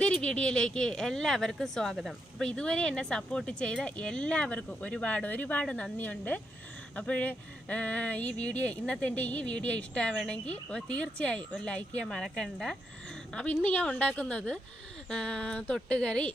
പുതിയൊരു വീഡിയോയിലേക്ക് എല്ലാവർക്കും സ്വാഗതം. അപ്പോൾ ഇതുവരെ എന്നെ സപ്പോർട്ട് ചെയ്ത എല്ലാവർക്കും ഒരുപാട് ഒരുപാട് നന്ദിയുണ്ട്. അപ്പോൾ ഈ വീഡിയോ ഇന്നത്തെ എന്റെ ഈ വീഡിയോ ഇഷ്ടമാവണമെങ്കിൽ തീർച്ചയായും ഒരു ലൈക്ക് ചെയ്യാൻ മറക്കണ്ട. അപ്പോൾ ഇന്ന് ഞാൻ ഉണ്ടാക്കുന്നത് തൊട്ടുകറി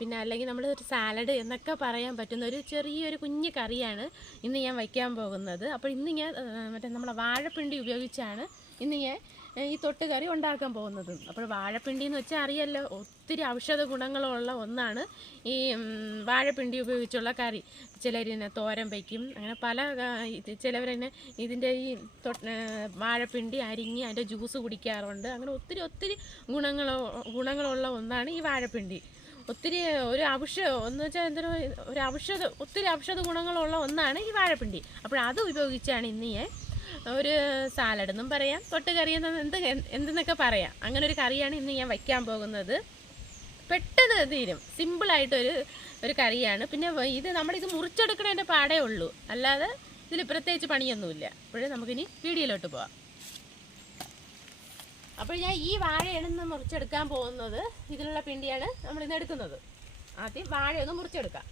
പിന്നെ അല്ലെങ്കിൽ നമ്മൾ ഒരു സാലഡ് എന്നൊക്കെ പറയാൻ പറ്റുന്ന ഒരു ചെറിയൊരു കുഞ്ഞു കറിയാണ് ഇന്ന് ഞാൻ വയ്ക്കാൻ പോകുന്നത്. അപ്പോൾ ഇന്ന് ഞാൻ മറ്റേ നമ്മളെ വാഴപ്പിണ്ടി ഉപയോഗിച്ചാണ് ഇന്ന് ഞാൻ ഈ തൊട്ടുകറി ഉണ്ടാക്കാൻ പോകുന്നത്. അപ്പോൾ വാഴപ്പിണ്ടി എന്ന് വെച്ചാൽ അറിയാമല്ലോ ഒത്തിരി ഔഷധ ഗുണങ്ങളുള്ള ഒന്നാണ് ഈ വാഴപ്പിണ്ടി ഉപയോഗിച്ചുള്ള കറി. ചിലർ ഇതിനെ തോരൻ വയ്ക്കും അങ്ങനെ പല ചിലവർ തന്നെ ഇതിന്റെ ഈ വാഴപ്പിണ്ടി അരിഞ്ഞ് അതിന്റെ ജ്യൂസ് കുടിക്കാറുണ്ട്. അങ്ങനെ ഒത്തിരി ഒത്തിരി ഗുണങ്ങളോ ഗുണങ്ങളുള്ള ഒന്നാണ് ഈ വാഴപ്പിണ്ടി. ഒത്തിരി ഒരു ഔഷധ എന്ന് വെച്ചാൽ എന്തൊരു ഒരു ഔഷധ ഒത്തിരി ഔഷധ ഗുണങ്ങളുള്ള ഒന്നാണ് ഈ വാഴപ്പിണ്ടി. അപ്പോൾ അത് ഉപയോഗിച്ചാണ് ഇന്ന് ഞാൻ ഒരു സാലഡ് എന്നും പറയാം തൊട്ടുകറി എന്ന് എന്ത് എന്തെന്നൊക്കെ പറയാം. അങ്ങനെ ഒരു കറിയാണ് ഇന്ന് ഞാൻ വയ്ക്കാൻ പോകുന്നത്. പെട്ടെന്ന് തീരും. സിമ്പിളായിട്ടൊരു ഒരു കറിയാണ്. പിന്നെ ഇത് നമ്മളിത് മുറിച്ചെടുക്കണതിന്റെ പാടേ ഉള്ളൂ. അല്ലാതെ ഇതിൽ പ്രത്യേകിച്ച് പണിയൊന്നുമില്ല. അപ്പോഴേ നമുക്കിനി വീഡിയോയിലോട്ട് പോവാം. അപ്പോൾ ഞാൻ ഈ വാഴയാണ് ഇന്ന് മുറിച്ചെടുക്കാൻ പോകുന്നത്. ഇതിലുള്ള പിണ്ടിയാണ് നമ്മളിന്ന് എടുക്കുന്നത്. ആദ്യം വാഴയൊന്ന് മുറിച്ചെടുക്കാം.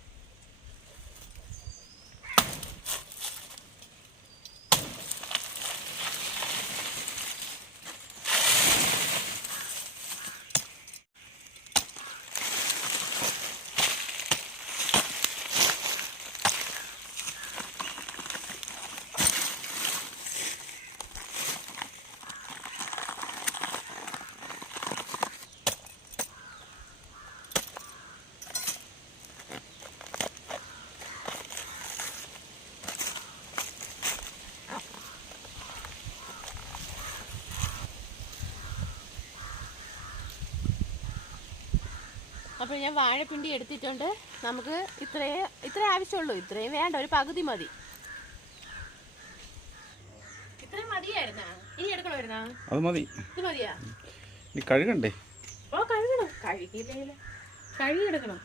അപ്പോൾ ഞാൻ വാഴപ്പിണ്ടി എടുത്തിട്ടുണ്ട്. നമുക്ക് ഇത്രയേ ഇത്രേ ആവശ്യമുള്ളൂ. ഇത്രയും വേണ്ട ഒരു പകുതി മതി. ഇത്രയും മതിയായിരുന്നാ? ഇനി എടുക്കണമായിരുന്നാ അത് മതി. ഇത് മതിയാ? ഇനി കഴുകണ്ടേ? ഓ കഴുകണം. കഴുകിയില്ലേ കഴുകി എടുക്കണം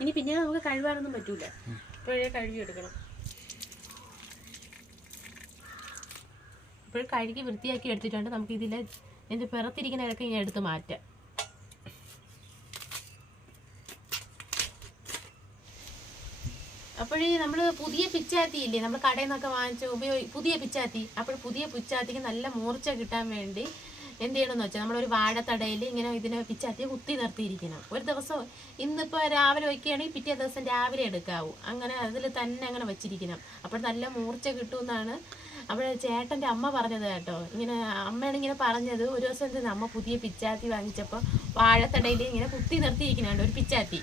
ഇനി പിന്നെ നമുക്ക് കഴുകാനൊന്നും പറ്റൂല. ഇപ്പോഴേ കഴുകി എടുക്കണം ഇപ്പോഴും കഴുകി വൃത്തിയാക്കി എടുത്തിട്ടുണ്ട്. നമുക്ക് ഇതിൽ എന്ത് പിറത്തിരിക്കുന്നതൊക്കെ ഞാൻ എടുത്ത് മാറ്റാം. അപ്പോഴേ നമ്മൾ പുതിയ പിച്ചാത്തി ഇല്ലേ നമ്മൾ കടയിൽ നിന്നൊക്കെ വാങ്ങിച്ച് ഉപയോഗി പുതിയ പിച്ചാത്തി. അപ്പോൾ പുതിയ പിച്ചാത്തിക്ക് നല്ല മൂർച്ച കിട്ടാൻ വേണ്ടി എന്ത് ചെയ്യണമെന്ന് വെച്ചാൽ നമ്മളൊരു വാഴത്തടയിൽ ഇങ്ങനെ ഇതിനെ പിച്ചാത്തി കുത്തി നിർത്തിയിരിക്കണം. ഒരു ദിവസം ഇന്നിപ്പോൾ രാവിലെ വയ്ക്കുകയാണെങ്കിൽ പിറ്റേ ദിവസം രാവിലെ എടുക്കാവൂ. അങ്ങനെ അതിൽ തന്നെ അങ്ങനെ വെച്ചിരിക്കണം. അപ്പോൾ നല്ല മൂർച്ച കിട്ടുമെന്നാണ് അവിടെ ചേട്ടന്റെ അമ്മ പറഞ്ഞത് കേട്ടോ. ഇങ്ങനെ അമ്മയാണ് ഇങ്ങനെ പറഞ്ഞത്. ഒരു ദിവസം എന്ത് അമ്മ പുതിയ പിച്ചാത്തി വാങ്ങിച്ചപ്പോൾ വാഴത്തടയിൽ ഇങ്ങനെ കുത്തി നിർത്തിയിരിക്കുന്നുണ്ട് ഒരു പിച്ചാത്തി.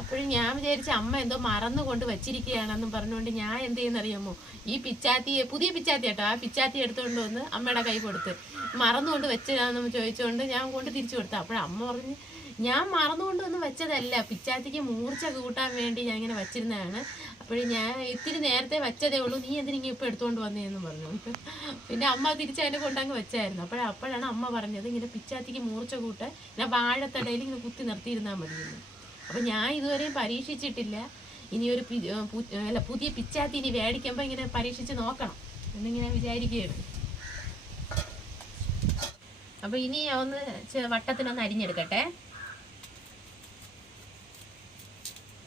അപ്പോഴും ഞാൻ വിചാരിച്ച അമ്മ എന്തോ മറന്നു കൊണ്ട് വെച്ചിരിക്കുകയാണെന്നും പറഞ്ഞുകൊണ്ട് ഞാൻ എന്ത് ചെയ്യുന്നറിയാമോ? ഈ പിച്ചാത്തിയെ പുതിയ പിച്ചാത്തി കേട്ടോ ആ പിച്ചാത്തി എടുത്തുകൊണ്ട് വന്ന് അമ്മയുടെ കൈ കൊടുത്ത് മറന്നുകൊണ്ട് വെച്ചതാണെന്ന് ചോദിച്ചുകൊണ്ട് ഞാൻ കൊണ്ട് തിരിച്ചു കൊടുത്തു. അപ്പോൾ അമ്മ പറഞ്ഞു ഞാൻ മറന്നുകൊണ്ട് ഒന്നും വെച്ചതല്ല പിച്ചാത്തിക്ക് മൂർച്ച കൂട്ടാൻ വേണ്ടി ഞാൻ ഇങ്ങനെ വെച്ചിരുന്നതാണ്. അപ്പോൾ ഞാൻ ഇത്തിരി നേരത്തെ വെച്ചതേ ഉള്ളൂ നീ എന്തിനാ ഇപ്പോൾ എടുത്തുകൊണ്ട് വന്നതെന്ന് പറഞ്ഞു. പിന്നെ അമ്മ തിരിച്ച് അതിനെ കൊണ്ടങ്ങ് വെച്ചായിരുന്നു. അപ്പോൾ അപ്പോഴാണ് അമ്മ പറഞ്ഞത് ഇങ്ങനെ പിച്ചാത്തിക്ക് മൂർച്ച കൂട്ടാൻ ഞാൻ വാഴത്തടയിൽ ഇങ്ങനെ കുത്തി നിർത്തിയിരുന്നാൽ മതിയെന്ന്. അപ്പം ഞാൻ ഇതുവരെയും പരീക്ഷിച്ചിട്ടില്ല. ഇനി ഒരു അല്ല പുതിയ പിച്ചാത്തി ഇനി മേടിക്കുമ്പോൾ ഇങ്ങനെ പരീക്ഷിച്ച് നോക്കണം. എന്നിങ്ങനെ വിചാരിക്കുകയാണ്. അപ്പോൾ ഇനി ഒന്ന് വട്ടത്തിനൊന്ന് അരിഞ്ഞെടുക്കട്ടെ.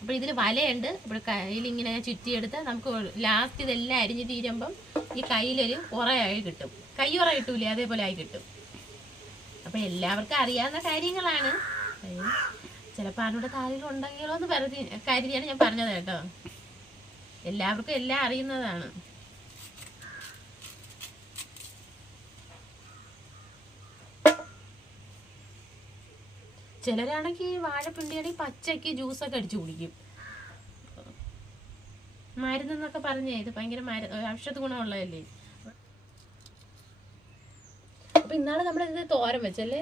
അപ്പോൾ ഇതിൽ വലയുണ്ട്. അപ്പോൾ കയ്യിലിങ്ങനെ ചുറ്റിയെടുത്ത് നമുക്ക് ലാസ്റ്റ് ഇതെല്ലാം അരിഞ്ഞ് തീരുമ്പം ഈ കയ്യിലൊരു ഉറയായി കിട്ടും. കൈ ഉറ കിട്ടൂലേ അതേപോലെ ആയി കിട്ടും. അപ്പോൾ എല്ലാവർക്കും അറിയാവുന്ന കാര്യങ്ങളാണ്. ചിലപ്പോൾ ആരുടെ കാര്യങ്ങളുണ്ടെങ്കിലോ എന്ന് കരുതി കരുതിയാണ് ഞാൻ പറഞ്ഞത് കേട്ടോ. എല്ലാവർക്കും എല്ലാം അറിയുന്നതാണ്. ചിലരാണെങ്കിൽ വാഴപ്പിണ്ടിയാണെങ്കിൽ പച്ചയ്ക്ക് ജ്യൂസൊക്കെ അടിച്ചു കുടിക്കും. മരുന്നെന്നൊക്കെ പറഞ്ഞേ ഇത് ഭയങ്കര മരുന്ന് ഔഷധ ഗുണമുള്ളതല്ലേ? അപ്പൊ ഇന്നാൾ നമ്മളിത് തോരൻ വെച്ചല്ലേ.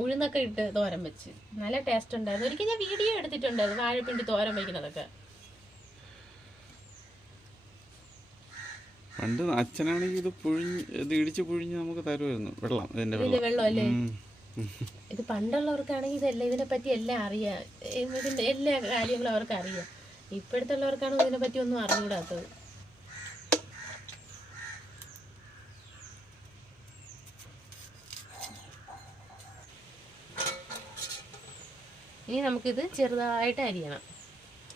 ഉഴുന്നൊക്കെ ഇട്ട് തോരൻ വെച്ച്. നല്ല ടേസ്റ്റ് ഉണ്ടായിരുന്നു. ഒരിക്കൽ ഞാൻ വീഡിയോ എടുത്തിട്ടുണ്ട് എടുത്തിട്ടുണ്ടായിരുന്നു. വാഴപ്പിണ്ടി തോരൻ വയ്ക്കുന്നതൊക്കെ പണ്ട് അച്ഛനാണെങ്കിൽ ഇത് പുഴിഞ്ഞ് ഇത് ഇടിച്ച് പുഴിഞ്ഞ് നമുക്ക് തരുമായിരുന്നു. വെള്ളം ഇതിന്റെ വെള്ളം. അല്ലേ. ഇത് പണ്ടുള്ളവർക്കാണെങ്കിൽ ഇതല്ല ഇതിനെ പറ്റി എല്ലാം അറിയാം. ഇതിന്റെ എല്ലാ കാര്യങ്ങളും അവർക്ക് അറിയാം ഇപ്പോഴത്തെ ഉള്ളവർക്കാണ് ഇതിനെ പറ്റി ഒന്നും അറിഞ്ഞൂടാത്തത് ഇനി നമുക്കിത് ചെറുതായിട്ട് അരിയണം.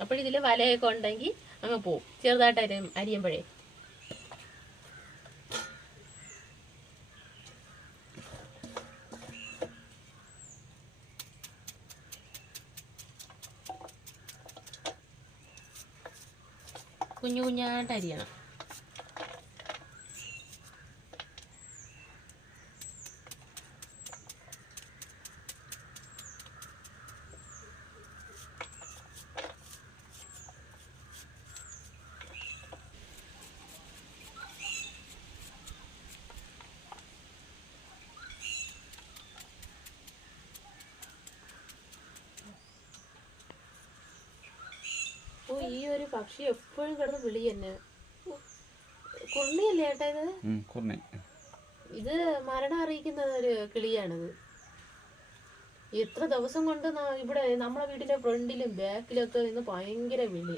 അപ്പോൾ ഇതിൽ വലയൊക്കെ ഉണ്ടെങ്കിൽ അങ്ങ് പോവും. ചെറുതായിട്ട് അരി അരിയുമ്പോഴേ. കുഞ്ഞു കുഞ്ഞായിട്ട് അരിയണം ഓ ഈ ഒരു പക്ഷി എപ്പോഴും കിടന്ന് വിളി തന്നെ കുർണിയല്ലേ ഏട്ടാ ഇത്? കുർണി ഇത് മരണം അറിയിക്കുന്ന ഒരു കിളിയാണിത്. എത്ര ദിവസം കൊണ്ട് ഇവിടെ നമ്മളെ വീടിന്റെ ഫ്രണ്ടിലും ബാക്കിലൊക്കെ ഒക്കെ നിന്ന് ഭയങ്കര വിളി.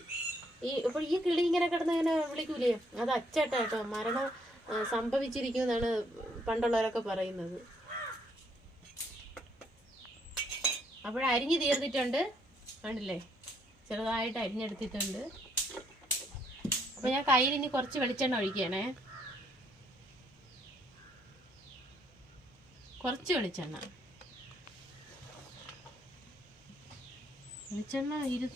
ഈ ഇപ്പോൾ ഈ കിളി ഇങ്ങനെ കിടന്ന് ഇങ്ങനെ വിളിക്കൂലേ? അത് അച്ചേട്ടാ കേട്ടോ. മരണം സംഭവിച്ചിരിക്കുന്നാണ് സംഭവിച്ചിരിക്കുമെന്നാണ് പണ്ടുള്ളവരൊക്കെ പറയുന്നത്. അപ്പോഴരിഞ്ഞ് തീർന്നിട്ടുണ്ട്. കണ്ടില്ലേ? ചെറുതായിട്ട് അരിഞ്ഞെടുത്തിട്ടുണ്ട്. അപ്പോൾ ഞാൻ കയ്യിൽ ഇനി കുറച്ച് വെളിച്ചെണ്ണ ഒഴിക്കണേ. കുറച്ച് വെളിച്ചെണ്ണ. വെളിച്ചെണ്ണ ഇരു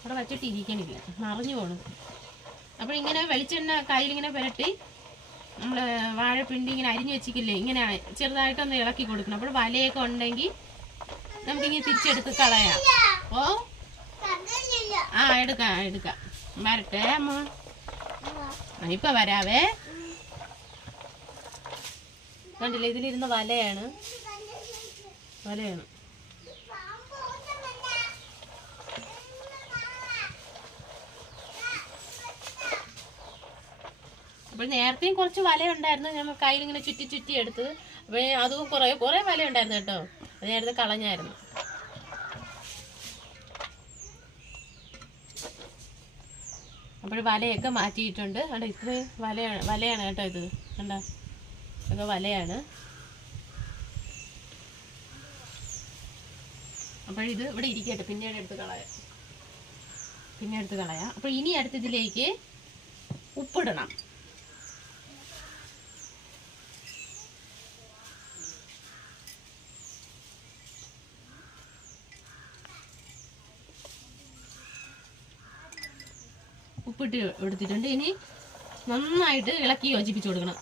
അവിടെ വച്ചിട്ട് ഇരിക്കണില്ല മറിഞ്ഞു പോണു. അപ്പോൾ ഇങ്ങനെ വെളിച്ചെണ്ണ കയ്യിലിങ്ങനെ പുരട്ടി നമ്മൾ വാഴപ്പിണ്ടി ഇങ്ങനെ അരിഞ്ഞു വെച്ചിക്കില്ലേ ഇങ്ങനെ ചെറുതായിട്ടൊന്ന് ഇളക്കി കൊടുക്കണം. അപ്പോൾ വലയൊക്കെ ഉണ്ടെങ്കിൽ നമുക്കിങ്ങനെ തിരിച്ചെടുത്ത് കളയാം. ഓ? ആ എടുക്കാം എടുക്കാം. വരട്ടെ അമ്മ ഇപ്പൊ വരാവേ. കണ്ടില്ല ഇതിലിരുന്ന വലയാണ്. വലയാണ്. അപ്പോൾ നേരത്തെയും കുറച്ച് വല ഉണ്ടായിരുന്നു നമ്മൾ കയ്യിൽ ഇങ്ങനെ ചുറ്റി ചുറ്റി എടുത്ത് അപ്പോൾ അതും കുറേ കുറേ വല ഉണ്ടായിരുന്നു കേട്ടോ. അത് നേരത്തെ കളഞ്ഞായിരുന്നു. അപ്പോൾ വലയൊക്കെ മാറ്റിയിട്ടുണ്ട്. അവിടെ ഇത്രയും വലയാണ് വലയാണ് കേട്ടോ ഇത്. കണ്ടോ? ഇതൊക്കെ വലയാണ്. അപ്പോൾ ഇത് ഇവിടെ ഇരിക്കട്ടെ പിന്നീട് എടുത്ത് കളയാം. പിന്നെ എടുത്ത് കളയാം. അപ്പോൾ ഇനി അടുത്ത ഇതിലേക്ക് ഉപ്പിടണം. ഉപ്പിട്ട് എടുത്തിട്ടുണ്ട്. ഇനി നന്നായിട്ട് ഇളക്കി യോജിപ്പിച്ച് കൊടുക്കണം.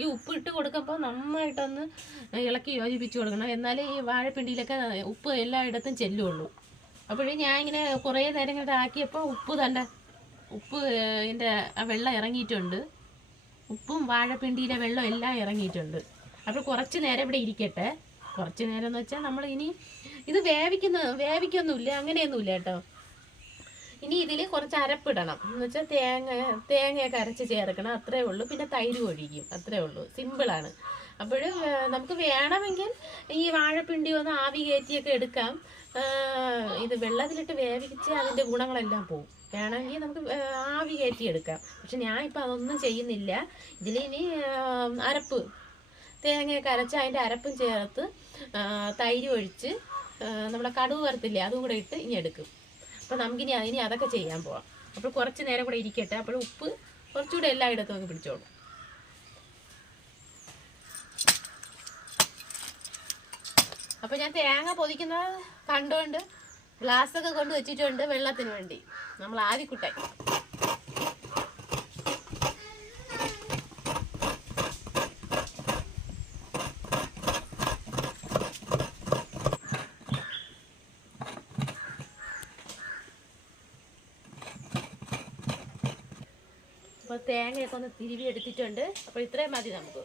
ഈ ഉപ്പിട്ട് കൊടുക്കുമ്പോൾ നന്നായിട്ടൊന്ന് ഇളക്കി യോജിപ്പിച്ച് കൊടുക്കണം. എന്നാലേ ഈ വാഴപ്പിണ്ടിയിലൊക്കെ ഉപ്പ് എല്ലായിടത്തും ചെല്ലുള്ളൂ. അപ്പോഴേ ഞാൻ ഇങ്ങനെ കുറേ നേരം ഇങ്ങനെ ആക്കിയപ്പോൾ ഉപ്പ് തന്നെ ഉപ്പ് ഇതിന്റെ ആ വെള്ളം ഇറങ്ങിയിട്ടുണ്ട്. ഉപ്പും വാഴപ്പിണ്ടിയിലെ വെള്ളം എല്ലാം ഇറങ്ങിയിട്ടുണ്ട്. അപ്പോൾ കുറച്ച് നേരം ഇവിടെ ഇരിക്കട്ടെ. കുറച്ച് നേരം എന്ന് വെച്ചാൽ നമ്മൾ ഇനി ഇത് വേവിക്കുന്ന വേവിക്കൊന്നുമില്ല അങ്ങനെയൊന്നുമില്ല കേട്ടോ. ഇനി ഇതിൽ കുറച്ച് അരപ്പിടണം. എന്ന് വെച്ചാൽ തേങ്ങ തേങ്ങയൊക്കെ അരച്ച് ചേർക്കണം. അത്രേ ഉള്ളൂ. പിന്നെ തൈര് ഒഴിക്കും. അത്രേ ഉള്ളൂ. സിമ്പിളാണ് അപ്പോൾ നമുക്ക് വേണമെങ്കിൽ ഈ വാഴപ്പിണ്ടി ഒന്ന് ആവി കയറ്റിയൊക്കെ എടുക്കാം. ഇത് വെള്ളത്തിലിട്ട് വേവിച്ച് അതിന്റെ ഗുണങ്ങളെല്ലാം പോകും വേണമെങ്കിൽ നമുക്ക് ആവി കയറ്റി എടുക്കാം പക്ഷെ ഞാൻ ഇപ്പം അതൊന്നും ചെയ്യുന്നില്ല. ഇതിലിനി അരപ്പ് തേങ്ങയൊക്കെ അരച്ച് അതിന്റെ അരപ്പും ചേർത്ത് തൈര് ഒഴിച്ച് ആ, നമ്മളെ കടുവ് വറുത്തില്ലേ അതും കൂടെ ഇട്ട് ഇനി എടുക്കും. അപ്പോൾ നമുക്കിനി ഇനി അതൊക്കെ ചെയ്യാൻ പോവാം. അപ്പോൾ കുറച്ച് നേരം കൂടെ ഇരിക്കട്ടെ. അപ്പോൾ ഉപ്പ് കുറച്ചുകൂടെ എല്ലായിടത്തും ഒക്കെ പിടിച്ചോളൂ. അപ്പോൾ ഞാൻ തേങ്ങ പൊതിക്കുന്നത് കണ്ടുകൊണ്ട് ഗ്ലാസ്സൊക്കെ കൊണ്ട് വെച്ചിട്ടുണ്ട് വെള്ളത്തിന് വേണ്ടി. നമ്മൾ ആദ്യക്കുട്ടൻ തേങ്ങയൊക്കെ ഒന്ന് തിരുവി എടുത്തിട്ടുണ്ട്. അപ്പോൾ ഇത്രയും മതി നമുക്ക്.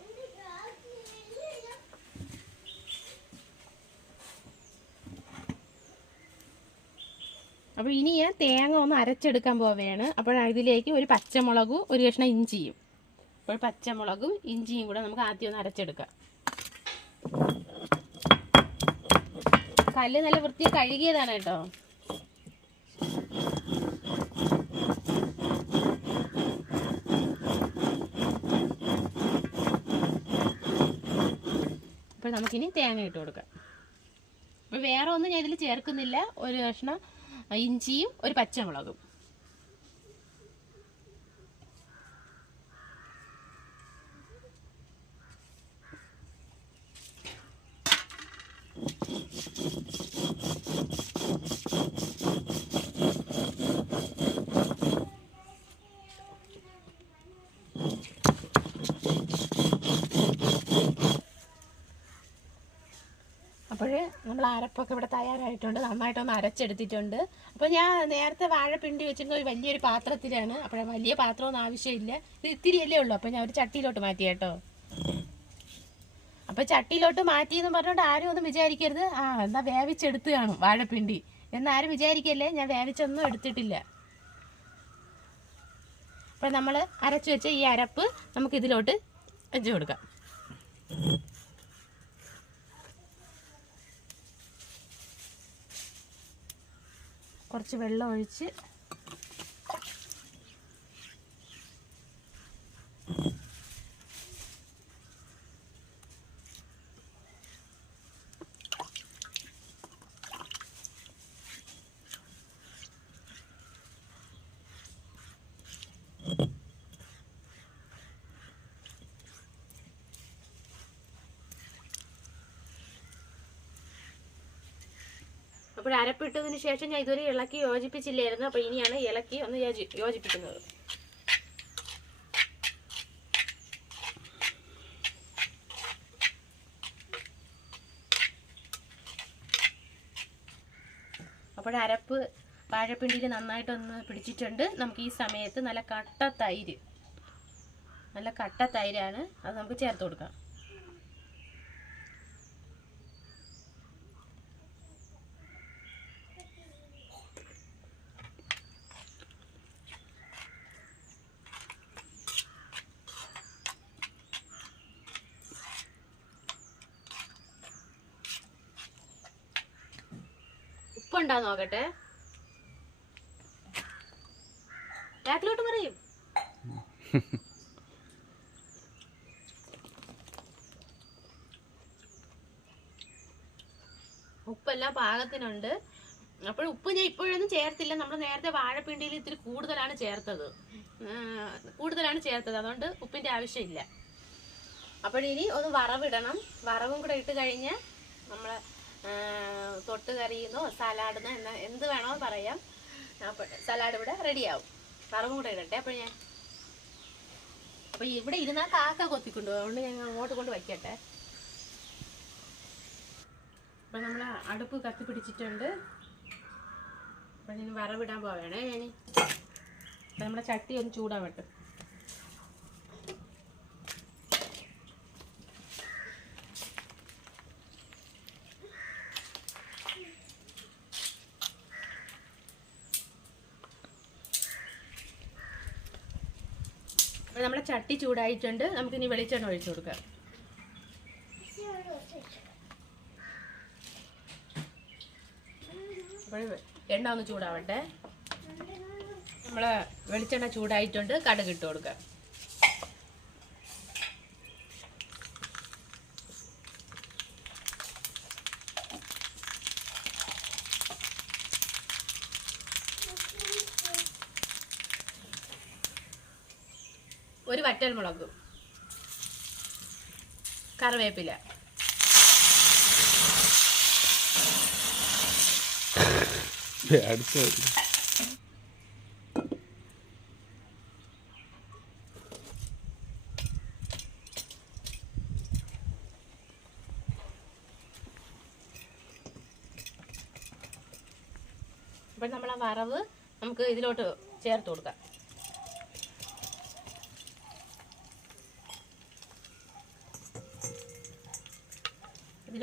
അപ്പോൾ ഇനി ഞാൻ തേങ്ങ ഒന്ന് അരച്ചെടുക്കാൻ പോവുകയാണ്. അപ്പോൾ ഇതിലേക്ക് ഒരു പച്ചമുളകും ഒരു കഷ്ണം ഇഞ്ചിയും. അപ്പോൾ പച്ചമുളകും ഇഞ്ചിയും കൂടെ നമുക്ക് ആദ്യം ഒന്ന് അരച്ചെടുക്കാം. കല്ല് നല്ല വൃത്തി കഴുകിയതാണ് കേട്ടോ. അപ്പോൾ നമുക്കിനി തേങ്ങ ഇട്ട് കൊടുക്കാം. അപ്പോൾ വേറെ ഒന്നും ഞാൻ ഇതിൽ ചേർക്കുന്നില്ല. ഒരു കഷ്ണം ഇഞ്ചിയും ഒരു പച്ചമുളകും അപ്പോൾ നമ്മൾ അരപ്പൊക്കെ ഇവിടെ തയ്യാറായിട്ടുണ്ട്. നന്നായിട്ടൊന്ന് അരച്ചെടുത്തിട്ടുണ്ട്. അപ്പോൾ ഞാൻ നേരത്തെ വാഴപ്പിണ്ടി വെച്ചിരുന്ന ഒരു വലിയൊരു പാത്രത്തിലാണ്. അപ്പോൾ വലിയ പാത്രമൊന്നും ആവശ്യമില്ല. ഇത് ഇത്തിരിയല്ലേ ഉള്ളൂ. അപ്പോൾ ഞാൻ ഒരു ചട്ടിയിലോട്ട് മാറ്റി കേട്ടോ. അപ്പോൾ ചട്ടിയിലോട്ട് മാറ്റിയെന്ന് പറഞ്ഞുകൊണ്ട് ആരും ഒന്നും വിചാരിക്കരുത്. ആ എന്നാ വേവിച്ചെടുത്ത് കാണും വാഴപ്പിണ്ടി. എന്നാരും വിചാരിക്കല്ലേ? ഞാൻ വേവിച്ചൊന്നും എടുത്തിട്ടില്ല. അപ്പോൾ നമ്മൾ അരച്ചു വെച്ച ഈ അരപ്പ് നമുക്ക് ഇതിലോട്ട് വെച്ച് കൊടുക്കാം. കുറച്ച് വെള്ളം ഒഴിച്ച് അപ്പോൾ അരപ്പിട്ടതിന് ശേഷം ഞാൻ ഇതുവരെ ഇളക്കി യോജിപ്പിച്ചില്ലായിരുന്നു. അപ്പോൾ ഇനിയാണ് ഇളക്കി ഒന്ന് യോജിപ്പിക്കുന്നത്. അപ്പോൾ അരപ്പ് വാഴപ്പിണ്ടിയിൽ നന്നായിട്ടൊന്ന് പിടിച്ചിട്ടുണ്ട്. നമുക്ക് ഈ സമയത്ത് നല്ല കട്ട തൈര് നല്ല കട്ട തൈരാണ്. അത് നമുക്ക് ചേർത്ത് കൊടുക്കാം. ഉപ്പുണ്ടാ നോക്കട്ടെ ബാക്കിലോട്ട് പറയും. ഉപ്പെല്ലാം പാകത്തിനുണ്ട്. അപ്പോൾ ഉപ്പ് ഞാൻ ഇപ്പോഴൊന്നും ചേർത്തില്ല. നമ്മൾ നേരത്തെ വാഴപ്പിണ്ടിയിൽ ഇത്തിരി കൂടുതലാണ് ചേർത്തത്. കൂടുതലാണ് ചേർത്തത്. അതുകൊണ്ട് ഉപ്പിന്റെ ആവശ്യമില്ല. അപ്പോൾ ഇനി ഒന്ന് വറവിടണം. വറവും കൂടെ ഇട്ട് കഴിഞ്ഞ് നമ്മൾ തൊട്ട് കറിയുന്നോ സലാഡെന്നോ എന്ന എന്ത് വേണോ പറയാം. അപ്പോൾ സലാഡ് ഇവിടെ റെഡിയാവും. വറവും കൂടെ ഇടട്ടെ അപ്പോൾ ഞാൻ അപ്പോൾ ഇവിടെ ഇരുന്നാൽ കാക്ക കൊത്തിക്കൊണ്ട് അതുകൊണ്ട് ഞാൻ അങ്ങോട്ട് കൊണ്ട് വയ്ക്കട്ടെ. അപ്പം നമ്മൾ അടുപ്പ് കത്തി പിടിച്ചിട്ടുണ്ട്. അപ്പം ഞാൻ വറവിടാൻ പോവുകയാണേ ഞാൻ നമ്മുടെ ചട്ടി ഒന്ന് ചൂടാവട്ടെ അപ്പം നമ്മുടെ ചട്ടി ചൂടായിട്ടുണ്ട്. നമുക്കിനി വെളിച്ചെണ്ണ ഒഴിച്ചു കൊടുക്കാം. എണ്ണ ഒന്ന് ചൂടാവട്ടെ. നമ്മൾ വെളിച്ചെണ്ണ ചൂടായിട്ടുണ്ട്. കടുക് ഇട്ട് കൊടുക്കാം. ഒരു വറ്റൽ മുളക് കറിവേപ്പില. അപ്പൊ നമ്മൾ വറവ് നമുക്ക് ഇതിലോട്ട് ചേർത്ത് കൊടുക്കാം.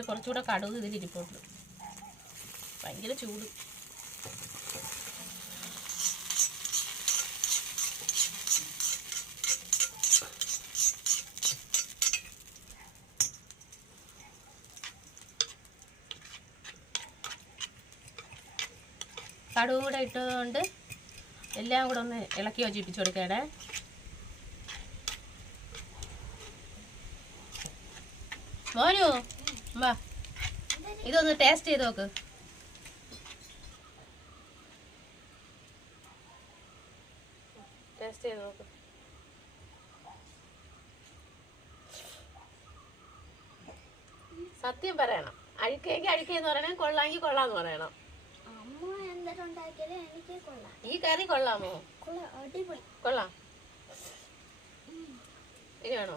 കുറച്ചുകൂടെ കടുക് ഇതിൽ ഇരിപ്പുണ്ട്. ഭയങ്കര ചൂട്. കടുകും കൂടെ ഇട്ടതുകൊണ്ട് എല്ലാം കൂടെ ഒന്ന് ഇളക്കി യോജിപ്പിച്ച് കൊടുക്കേടേ മോനു വാ. ഇതൊന്ന് ടേസ്റ്റ് ചെയ്ത് നോക്ക്. ടേസ്റ്റ് ചെയ്ത് നോക്ക്. സത്യം പറയണം. അഴുക്കേക്ക് അഴുക്കേന്ന് പറയണം കൊള്ളാമെങ്കിൽ കൊള്ളാന്ന് പറയണം. ഈ കറി കൊള്ളാമോ? കൊള്ളാം അടിപൊളി. കൊള്ളാം. ഇനി വേണോ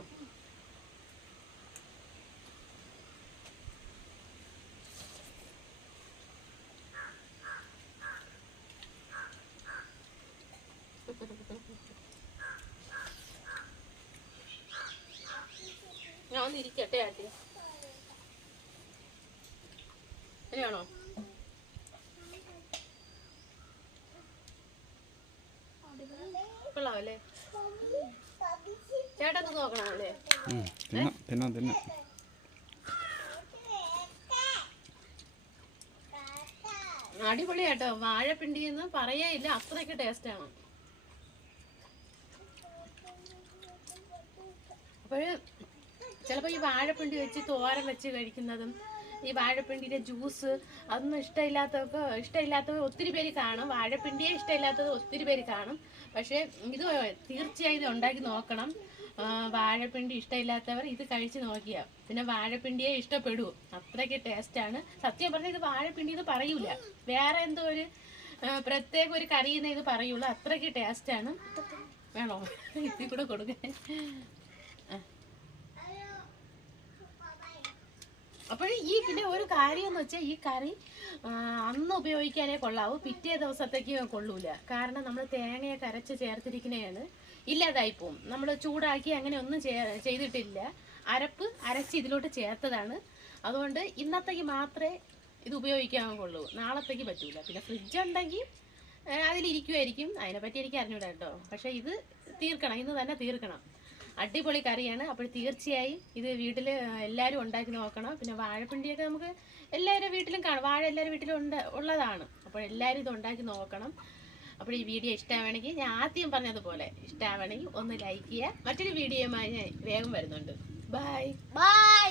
ഞാൻ ഒന്ന് ഇരിക്കട്ടെ ആട്ടി ഇനി വേണോ കൊള്ളാമല്ലേ ചേട്ടൻ നോക്കണം അല്ലേ? തിന്നാം തിന്നാം തിന്നാം. അടിപൊളിയാട്ടോ വാഴപ്പിണ്ടി എന്ന് പറയേയില്ല അത്രയ്ക്ക് ടേസ്റ്റാണ് അപ്പോഴും ചിലപ്പോൾ ഈ വാഴപ്പിണ്ടി വെച്ച് തോരൻ വെച്ച് കഴിക്കുന്നതും ഈ വാഴപ്പിണ്ടിയുടെ ജ്യൂസ് അതൊന്നും ഇഷ്ടമില്ലാത്തവർക്ക് ഇഷ്ടമില്ലാത്തവർ ഒത്തിരി പേര് കാണും. വാഴപ്പിണ്ടിയെ ഇഷ്ടമില്ലാത്തത് ഒത്തിരി പേര് കാണും. പക്ഷേ ഇത് തീർച്ചയായും ഇത് ഉണ്ടാക്കി നോക്കണം. വാഴപ്പിണ്ടി ഇഷ്ടമില്ലാത്തവർ ഇത് കഴിച്ച് നോക്കിയ. പിന്നെ വാഴപ്പിണ്ടിയെ ഇഷ്ടപ്പെടൂ. അത്രയ്ക്ക് ടേസ്റ്റാണ്. സത്യം പറഞ്ഞാൽ ഇത് വാഴപ്പിണ്ടി ഇത് പറയൂല. വേറെ എന്തോ ഒരു പ്രത്യേക ഒരു കറിയിൽ നിന്ന് ഇത് പറയുള്ളൂ. അത്രയ്ക്ക് ടേസ്റ്റാണ്. വേണോ? ഇതിൽ കൂടെ കൊടുക്കാൻ. അപ്പോൾ ഈ പിന്നെ ഒരു കാര്യം എന്ന് വെച്ചാൽ ഈ കറി അന്ന് ഉപയോഗിക്കാനേ കൊള്ളാവൂ പിറ്റേ ദിവസത്തേക്ക് കൊള്ളൂല. കാരണം നമ്മൾ തേങ്ങയൊക്കെ അരച്ച് ചേർത്തിരിക്കുന്നതാണ് ഇല്ലാതായി പോവും. നമ്മൾ ചൂടാക്കി അങ്ങനെ ഒന്നും ചെയ്തിട്ടില്ല. അരപ്പ് അരച്ച് ഇതിലോട്ട് ചേർത്തതാണ്. അതുകൊണ്ട് ഇന്നത്തേക്ക് മാത്രമേ ഇത് ഉപയോഗിക്കാൻ കൊള്ളൂ. നാളത്തേക്ക് പറ്റൂല. പിന്നെ ഫ്രിഡ്ജ് ഉണ്ടെങ്കിൽ അതിലിരിക്കുമായിരിക്കും അതിനെപ്പറ്റി എനിക്ക് അറിഞ്ഞൂടാ കേട്ടോ പക്ഷേ ഇത് തീർക്കണം. ഇന്ന് തന്നെ തീർക്കണം. അടിപൊളി കറിയാണ്. അപ്പോൾ തീർച്ചയായും ഇത് വീട്ടിൽ എല്ലാവരും ഉണ്ടാക്കി നോക്കണം. പിന്നെ വാഴപ്പിണ്ടിയൊക്കെ നമുക്ക് എല്ലാവരും വീട്ടിലും കാണും. വാഴ എല്ലാവരും വീട്ടിലും ഉണ്ട് ഉള്ളതാണ്. അപ്പോൾ എല്ലാവരും ഇത് ഉണ്ടാക്കി നോക്കണം. അപ്പോൾ ഈ വീഡിയോ ഇഷ്ടമാണെങ്കിൽ ഞാൻ ആദ്യം പറഞ്ഞതുപോലെ ഇഷ്ടമാണെങ്കിൽ ഒന്ന് ലൈക്ക് ചെയ്യുക. മറ്റൊരു വീഡിയോയുമായി ഞാൻ വേഗം വരുന്നുണ്ട്. Bye by